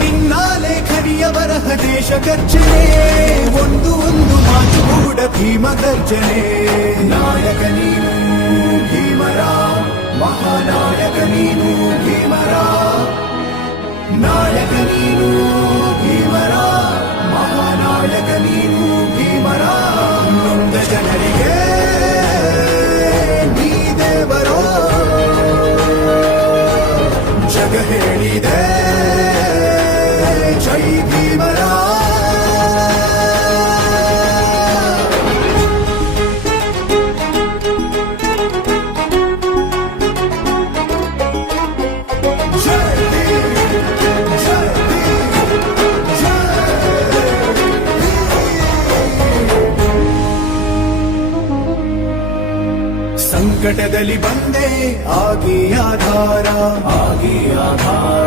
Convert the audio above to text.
ನಿನ್ನ ಲೇಖನಿಯ ಬರಹ ದೇಶ ಗರ್ಜನೆ, ಒಂದು ಮಾತು ಕೂಡ ಭೀಮ ಗರ್ಜನೆ. ನಾಯಕ ನೀನು ಭೀಮರ, ಮಹಾನಾಯಕ ನೀನು ಭೀಮರ, ನಾಯಕ ನೀನು ಭೀಮರ, ಮಹಾನಾಯಕ ನೀನು ಭೀಮರ. ನೊಂದ ಜನರಿಗೆ ನೀ ದೇವರೋ ಜಗ ಹೇಳಿದೆ ಜೈ ಭೀಮರ. ಸಂಕಟದಲ್ಲಿ ಬಂದೆ ಆಗಿ ಆಧಾರ, ಆಗಿ ಆಧಾರ.